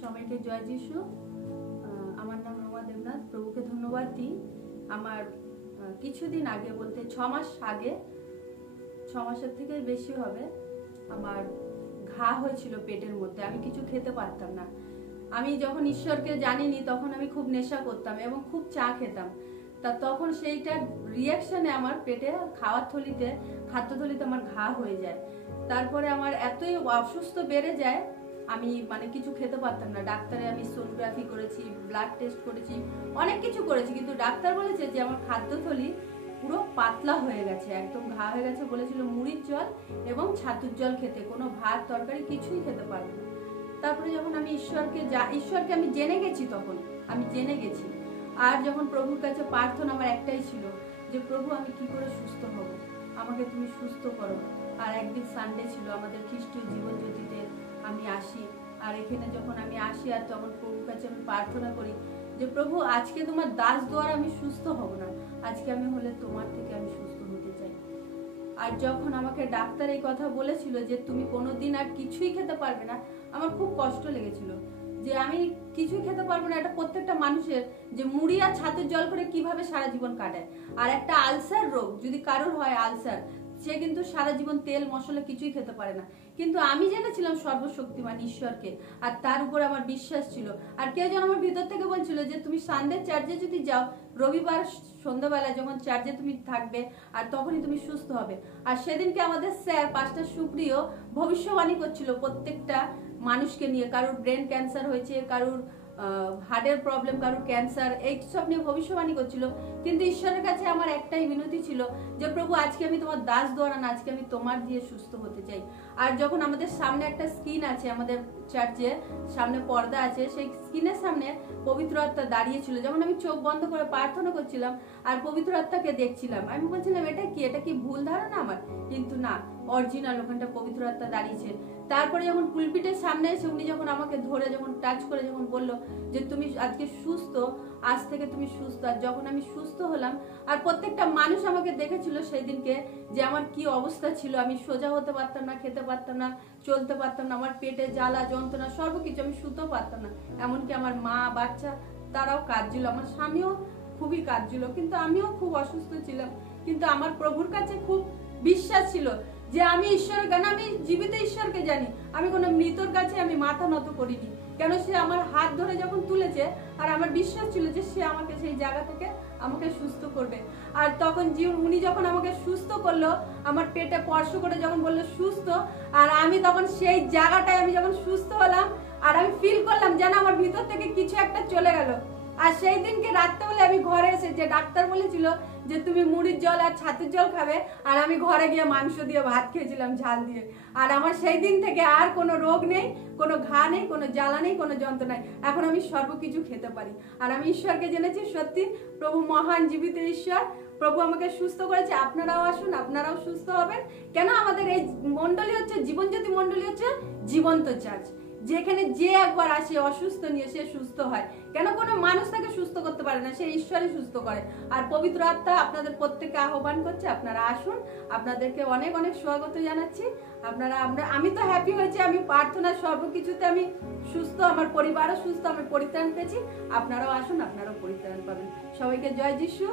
সবাইকে জয় যিশু। আমার নাম রমা দেবনাথ। প্রভুকে ধন্যবাদ দিই। আমার কিছুদিন আগে, বলতে 6 মাস আগে, 6 মাসের থেকে বেশি হবে, আমার ঘা হয়েছিল পেটের মধ্যে। আমি কিছু খেতে পারতাম না। আমি যখন ঈশ্বরকে জানিনি তখন আমি খুব নেশা করতাম এবং খুব চা খেতাম। তখন সেইটার রিয়াকশনে আমার পেটে খাদ্যথলিতে আমার ঘা হয়ে যায়। তারপরে আমার এতই অসুস্থ বেড়ে যায়, আমি কিছু খেতে পারতাম না। ডাক্তারে আমি সোনোগ্রাফি করেছি, ব্লাড টেস্ট করেছি, অনেক কিছু করেছি, কিন্তু ডাক্তার বলেছে যে আমার খাদ্যথলি পুরো পাতলা হয়ে গেছে, একদম ঘা হয়ে গেছে। বলেছিল মুড়ির জল এবং ছাতুর জল খেতে, কোনো ভাত তরকারি কিছুই খেতে পারবে না। তারপরে যখন আমি ঈশ্বরকে আমি জেনে গেছি, তখন আমি জেনে গেছি। আর যখন প্রভুর কাছে প্রার্থনা আমার একটাই ছিল যে প্রভু, আমি কি করে সুস্থ হব, আমাকে তুমি সুস্থ করো। আর একদিন সানডে ছিল, আমাদের খ্রিস্টীয় জীবনজ্যোতিতে আমি আসি। আর এখানে যখন আমি আসি আর তখন প্রভুর কাছে আমি প্রার্থনা করি যে প্রভু, আজকে তোমার দাস দ্বারা আমি সুস্থ হব না, আজকে আমি হলে তোমার থেকে আমি সুস্থ হতে চাই। আর যখন আমাকে ডাক্তার এই কথা বলেছিল যে তুমি কোনোদিন আর কিছুই খেতে পারবে না, আমার খুব কষ্ট লেগেছিল যে আমি কিছুই খেতে পারবো না। এটা প্রত্যেকটা মানুষের, যে মুড়ি আর ছাতুর জল করে কিভাবে সারা জীবন কাটায়। আর একটা আলসার রোগ যদি কারোর হয়, আলসার, সে কিন্তু সারা জীবন তেল মশলা কিছুই খেতে পারে না। কিন্তু আমি জেনেছিলাম সর্বশক্তিমান ঈশ্বরকে, আর তার উপর আমার বিশ্বাস ছিল। আর কেউ যেন আমার ভিতর থেকে বলছিল যে তুমি সানডে চার্চে যদি যাও, রবিবার সন্ধ্যাবেলা যখন চার্চে তুমি থাকবে, আর তখনই তুমি সুস্থ হবে। আর সেদিনকে আমাদের স্যার পাস্টার সুপ্রিয় ভবিষ্যবাণী করছিল প্রত্যেকটা মানুষকে নিয়ে। কারোর ব্রেন ক্যান্সার হয়েছে, কারোর হার্টের প্রবলেম, কারোর ক্যান্সার, এইসব নিয়ে ভবিষ্যবাণী করছিল। কিন্তু ঈশ্বরের কাছে আমার একটাই বিনতি ছিল যে প্রভু, আজকে আমি তোমার দাস দ্বারা না, আজকে আমি তোমার দিয়ে সুস্থ হতে চাই। আর যখন আমাদের সামনে একটা স্ক্রিন আছে, আমাদের চার্চে সামনে পর্দা আছে, সেই স্ক্রিনের সামনে পবিত্র আত্মা দাঁড়িয়েছিল। যখন আমি চোখ বন্ধ করে প্রার্থনা করছিলাম আর পবিত্র আত্মাকে দেখছিলাম, আমি বলছিলাম এটা কি ভুল ধারণা আমার? কিন্তু না, অরিজিনাল ওখানটা পবিত্র আত্মা দাঁড়িয়েছে। তারপরে যখন পুলপিটের সামনে এসে উনি যখন আমাকে ধরে যখন টাচ করে যখন বলল যে তুমি আজকে সুস্থ, আজ থেকে তুমি সুস্থ। আর যখন আমি সুস্থ হলাম, আর প্রত্যেকটা মানুষ আমাকে দেখেছিল সেই দিনকে যে আমার কি অবস্থা ছিল। আমি সোজা হতে পারতাম না, খেতে পারতাম না, চলতে পারতাম না, আমার পেটে জ্বালা যন্ত্রণা সর্বকিছু, আমি শুতেও পারতাম না। এমনকি আমার মা বাচ্চা তারাও কাঁদছিল, আমার স্বামীও খুবই কাঁদছিল, কিন্তু আমিও খুব অসুস্থ ছিলাম। কিন্তু আমার প্রভুর কাছে খুব বিশ্বাস ছিল যে আমি ঈশ্বরের গান, আমি জীবিত ঈশ্বরকে জানি, আমি কোনো মৃতর কাছে আমি মাথা নত করিনি। কেন, সে আমার হাত ধরে যখন তুলেছে, আর আমার বিশ্বাস ছিল যে সে আমাকে সেই জায়গা থেকে আমাকে সুস্থ করবে। আর তখন উনি যখন আমাকে সুস্থ করলো, আমার পেটে স্পর্শ করে যখন বললো সুস্থ, আর আমি তখন সেই জায়গাটায় আমি যখন সুস্থ হলাম, আর আমি ফিল করলাম যেন আমার ভিতর থেকে কিছু একটা চলে গেল। আর সেই দিনকে রাত্রেবেলা আমি ঘরে এসে, যে ডাক্তার বলেছিল যে তুমি মুড়ির জল আর ছাতুর জল খাবে, আর আমি ঘরে গিয়ে মাংস দিয়ে ভাত খেয়েছিলাম ঝাল দিয়ে। আর আমার সেই দিন থেকে আর কোনো রোগ নেই, কোনো ঘা নেই, কোনো জ্বালা নেই, কোনো যন্ত্রণা নেই। এখন আমি সর্বকিছু খেতে পারি। আর আমি ঈশ্বরকে জেনেছি, সত্যি প্রভু মহান জীবিত ঈশ্বর। প্রভু আমাকে সুস্থ করেছে। আপনারাও আসুন, আপনারাও সুস্থ হবেন। কেন, আমাদের এই মণ্ডলী হচ্ছে জীবনজ্যোতি মণ্ডলী, হচ্ছে জীবন্ত চার্চ, যেখানে যে একবার আসে অসুস্থ নিয়ে সে সুস্থ হয়। কেন, কোনো মানুষ তাকে সুস্থ করতে পারে না, সে ঈশ্বরই সুস্থ করে। আর পবিত্র আত্মা আপনাদের প্রত্যেককে আহ্বান করছে, আপনারা আসুন। আপনাদেরকে অনেক অনেক স্বাগত জানাচ্ছি। আমি তো হ্যাপি হয়েছি, আমি প্রার্থনা সর্বকিছুতে আমি সুস্থ, আমার পরিবারও সুস্থ, আমি পরিত্রাণ পেয়েছি। আপনারাও আসুন, আপনারাও পরিত্রাণ পাবেন। সবাইকে জয় যিশু।